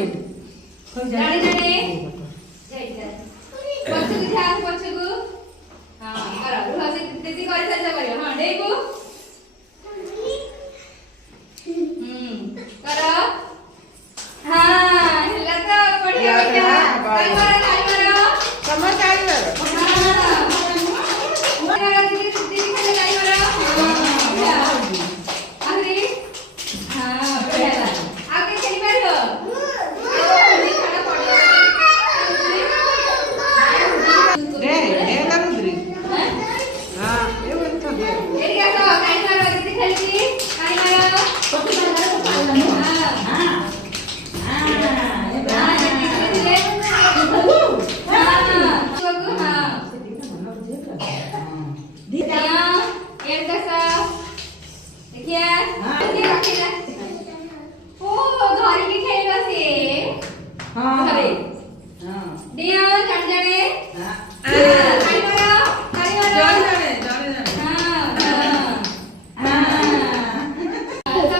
जाने जाने पछकु ध्यान पछकु हां करो रुह से तेजी कर चर्चा करियो हां डेगु करो हां हिला तो बढ़िया बेटा काई मारो समझ आई मारो हां मोरा दीदी दीदी खाली काई मारो आखिरी हां बढ़िया आगे खेली मारो हाँ दिया जाने